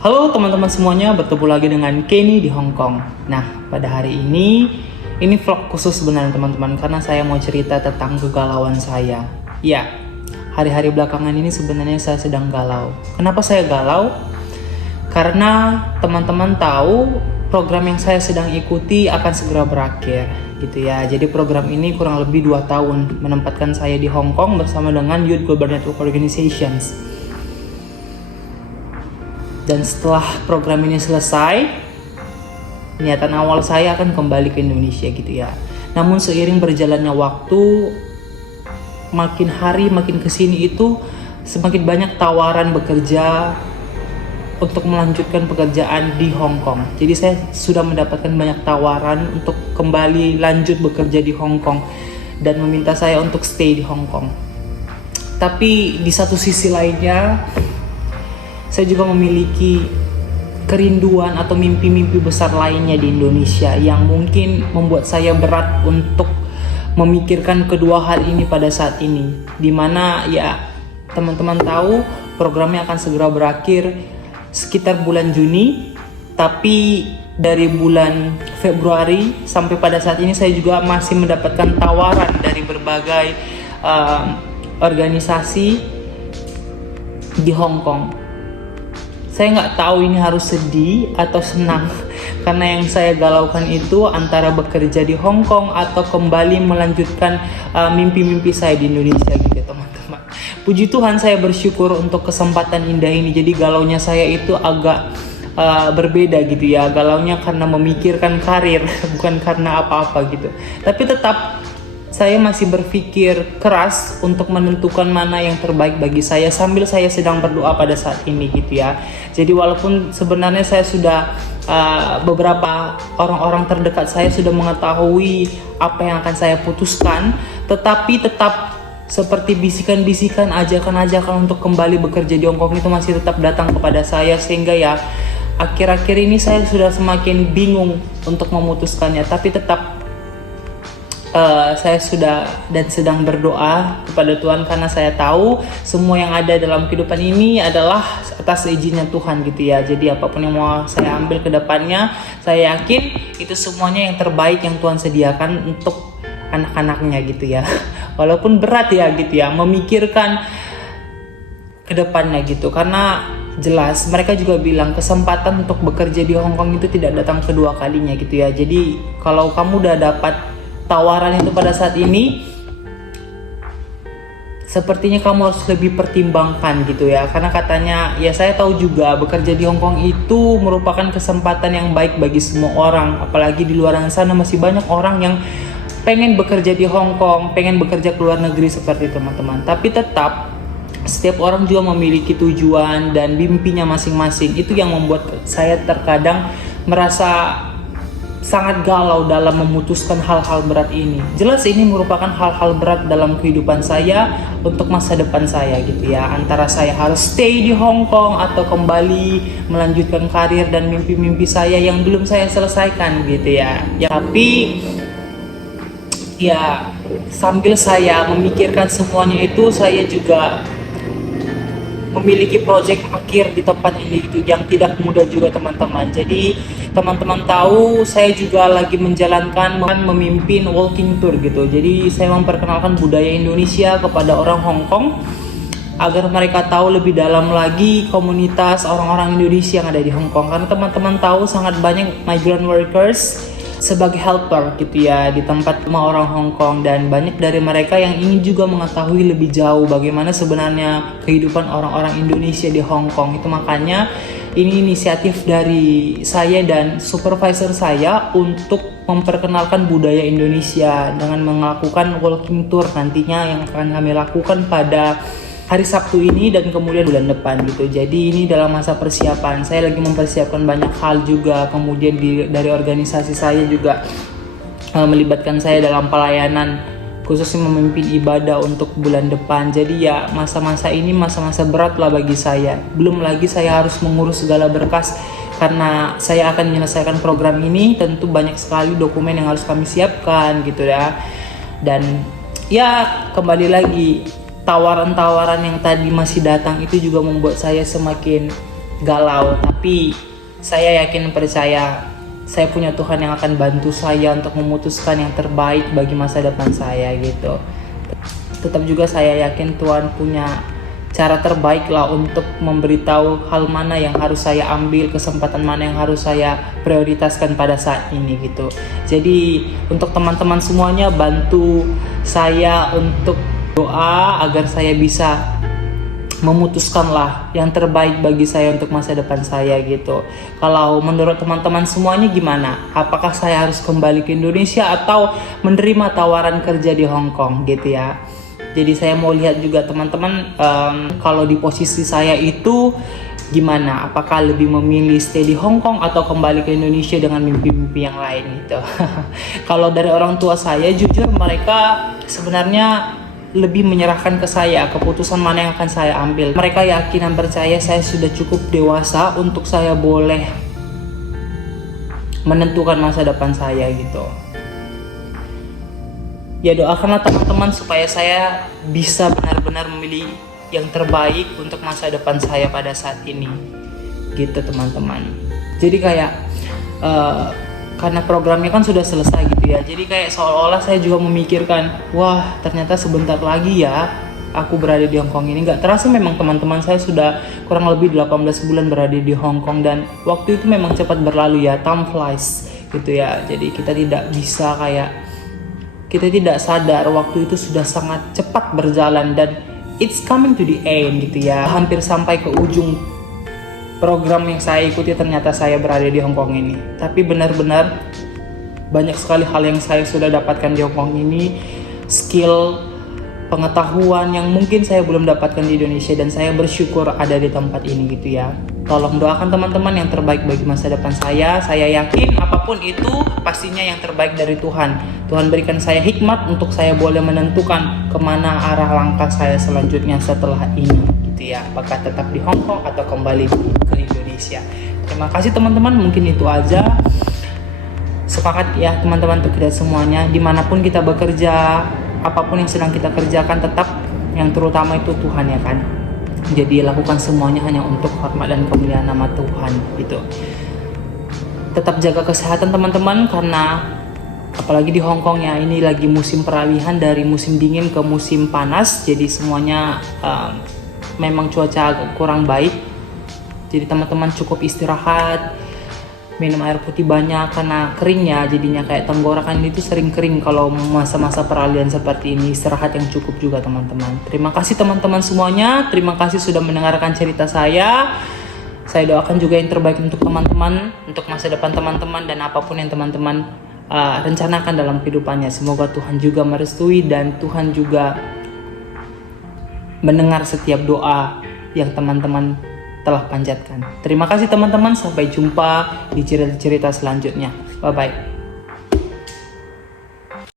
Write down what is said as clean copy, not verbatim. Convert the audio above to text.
Halo teman-teman semuanya, bertemu lagi dengan Kenny di Hong Kong. Nah, pada hari ini vlog khusus sebenarnya teman-teman, karena saya mau cerita tentang kegalauan saya. Ya, hari-hari belakangan ini sebenarnya saya sedang galau. Kenapa saya galau? Karena teman-teman tahu program yang saya sedang ikuti akan segera berakhir gitu ya. Jadi program ini kurang lebih 2 tahun menempatkan saya di Hong Kong bersama dengan Youth Global Network Organizations. Dan setelah program ini selesai, niatan awal saya akan kembali ke Indonesia gitu ya. Namun seiring berjalannya waktu, makin hari makin kesini itu semakin banyak tawaran bekerja untuk melanjutkan pekerjaan di Hong Kong. Jadi saya sudah mendapatkan banyak tawaran untuk kembali lanjut bekerja di Hong Kong dan meminta saya untuk stay di Hong Kong. Tapi di satu sisi lainnya, saya juga memiliki kerinduan atau mimpi-mimpi besar lainnya di Indonesia yang mungkin membuat saya berat untuk memikirkan kedua hal ini pada saat ini. Dimana ya teman-teman tahu programnya akan segera berakhir sekitar bulan Juni, tapi dari bulan Februari sampai pada saat ini saya juga masih mendapatkan tawaran dari berbagai organisasi di Hong Kong. Saya nggak tahu ini harus sedih atau senang karena yang saya galaukan itu antara bekerja di Hong Kong atau kembali melanjutkan mimpi-mimpi saya di Indonesia gitu ya teman-teman. Puji Tuhan saya bersyukur untuk kesempatan indah ini. Jadi galaunya saya itu agak berbeda gitu ya. Galaunya karena memikirkan karir bukan karena apa-apa gitu. Tapi tetap saya masih berpikir keras untuk menentukan mana yang terbaik bagi saya sambil saya sedang berdoa pada saat ini gitu ya. Jadi walaupun sebenarnya saya sudah beberapa orang-orang terdekat saya sudah mengetahui apa yang akan saya putuskan, tetapi tetap seperti bisikan-bisikan, ajakan-ajakan untuk kembali bekerja di Hong Kong itu masih tetap datang kepada saya, sehingga ya akhir-akhir ini saya sudah semakin bingung untuk memutuskannya. Tapi tetap saya sudah dan sedang berdoa kepada Tuhan karena saya tahu semua yang ada dalam kehidupan ini adalah atas izinnya Tuhan gitu ya. Jadi apapun yang mau saya ambil ke depannya, saya yakin itu semuanya yang terbaik yang Tuhan sediakan untuk anak-anaknya gitu ya. Walaupun berat ya gitu ya memikirkan ke depannya gitu, karena jelas mereka juga bilang kesempatan untuk bekerja di Hong Kong itu tidak datang kedua kalinya gitu ya. Jadi kalau kamu udah dapat tawaran itu pada saat ini, sepertinya kamu harus lebih pertimbangkan gitu ya. Karena katanya, ya saya tahu juga bekerja di Hong Kong itu merupakan kesempatan yang baik bagi semua orang. Apalagi di luar sana masih banyak orang yang pengen bekerja di Hong Kong, pengen bekerja ke luar negeri seperti teman-teman. Tapi tetap setiap orang juga memiliki tujuan dan mimpinya masing-masing. Itu yang membuat saya terkadang merasa sangat galau dalam memutuskan hal-hal berat ini. Jelas ini merupakan hal-hal berat dalam kehidupan saya untuk masa depan saya gitu ya. Antara saya harus stay di Hong Kong atau kembali melanjutkan karir dan mimpi-mimpi saya yang belum saya selesaikan gitu ya. Tapi ya sambil saya memikirkan semuanya itu, saya juga memiliki proyek akhir di tempat ini gitu, yang tidak mudah juga teman-teman. Jadi teman-teman tahu saya juga lagi menjalankan memimpin walking tour gitu. Jadi saya memperkenalkan budaya Indonesia kepada orang Hong Kong agar mereka tahu lebih dalam lagi komunitas orang-orang Indonesia yang ada di Hong Kong. Karena teman-teman tahu sangat banyak migrant workers sebagai helper gitu ya di tempat rumah orang Hong Kong, dan banyak dari mereka yang ingin juga mengetahui lebih jauh bagaimana sebenarnya kehidupan orang-orang Indonesia di Hong Kong. Itu makanya ini inisiatif dari saya dan supervisor saya untuk memperkenalkan budaya Indonesia dengan melakukan walking tour nantinya yang akan kami lakukan pada hari Sabtu ini dan kemudian bulan depan gitu. Jadi ini dalam masa persiapan. Saya lagi mempersiapkan banyak hal juga. Kemudian dari organisasi saya juga melibatkan saya dalam pelayanan, khususnya memimpin ibadah untuk bulan depan. Jadi ya masa-masa ini masa-masa berat lah bagi saya. Belum lagi saya harus mengurus segala berkas karena saya akan menyelesaikan program ini. Tentu banyak sekali dokumen yang harus kami siapkan gitu ya. Dan ya kembali lagi, tawaran-tawaran yang tadi masih datang itu juga membuat saya semakin galau, tapi saya yakin percaya saya punya Tuhan yang akan bantu saya untuk memutuskan yang terbaik bagi masa depan saya gitu. Tetap juga saya yakin Tuhan punya cara terbaik lah untuk memberitahu hal mana yang harus saya ambil, kesempatan mana yang harus saya prioritaskan pada saat ini gitu. Jadi untuk teman-teman semuanya, bantu saya untuk doa agar saya bisa memutuskanlah yang terbaik bagi saya untuk masa depan saya gitu. Kalau menurut teman-teman semuanya gimana? Apakah saya harus kembali ke Indonesia atau menerima tawaran kerja di Hong Kong gitu ya? Jadi saya mau lihat juga teman-teman, kalau di posisi saya itu gimana? Apakah lebih memilih stay di Hong Kong atau kembali ke Indonesia dengan mimpi-mimpi yang lain gitu? Kalau dari orang tua saya, jujur mereka sebenarnya lebih menyerahkan ke saya keputusan mana yang akan saya ambil. Mereka yakin dan percaya saya sudah cukup dewasa untuk saya boleh menentukan masa depan saya gitu. Ya doakanlah teman-teman supaya saya bisa benar-benar memilih yang terbaik untuk masa depan saya pada saat ini gitu teman-teman. Jadi kayak karena programnya kan sudah selesai gitu ya, jadi kayak seolah-olah saya juga memikirkan, wah ternyata sebentar lagi ya aku berada di Hong Kong ini. Gak terasa memang teman-teman, saya sudah kurang lebih 18 bulan berada di Hong Kong, dan waktu itu memang cepat berlalu ya, time flies gitu ya. Jadi kita tidak bisa kita tidak sadar waktu itu sudah sangat cepat berjalan, dan it's coming to the end gitu ya, hampir sampai ke ujung program yang saya ikuti. Ternyata saya berada di Hong Kong ini. Tapi benar-benar banyak sekali hal yang saya sudah dapatkan di Hong Kong ini, skill, pengetahuan yang mungkin saya belum dapatkan di Indonesia, dan saya bersyukur ada di tempat ini gitu ya. Tolong doakan teman-teman yang terbaik bagi masa depan saya. Saya yakin apapun itu pastinya yang terbaik dari Tuhan. Tuhan berikan saya hikmat untuk saya boleh menentukan kemana arah langkah saya selanjutnya setelah ini gitu ya. Apakah tetap di Hong Kong atau kembali ke Indonesia. Terima kasih teman-teman, mungkin itu aja. Sepakat ya teman-teman untuk kita semuanya, dimanapun kita bekerja, apapun yang sedang kita kerjakan, tetap yang terutama itu Tuhan ya kan. Jadi lakukan semuanya hanya untuk hormat dan kemuliaan nama Tuhan gitu. Tetap jaga kesehatan teman-teman, karena apalagi di Hong Kong ya, ini lagi musim peralihan dari musim dingin ke musim panas. Jadi semuanya memang cuaca agak kurang baik. Jadi teman-teman cukup istirahat, minum air putih banyak, karena kering ya, jadinya kayak tenggorokan itu sering kering kalau masa-masa peralihan seperti ini. Istirahat yang cukup juga teman-teman. Terima kasih teman-teman semuanya, terima kasih sudah mendengarkan cerita saya. Saya doakan juga yang terbaik untuk teman-teman, untuk masa depan teman-teman, dan apapun yang teman-teman rencanakan dalam kehidupannya. Semoga Tuhan juga merestui dan Tuhan juga mendengar setiap doa yang teman-teman telah panjatkan. Terima kasih teman-teman, sampai jumpa di cerita-cerita selanjutnya. Bye-bye.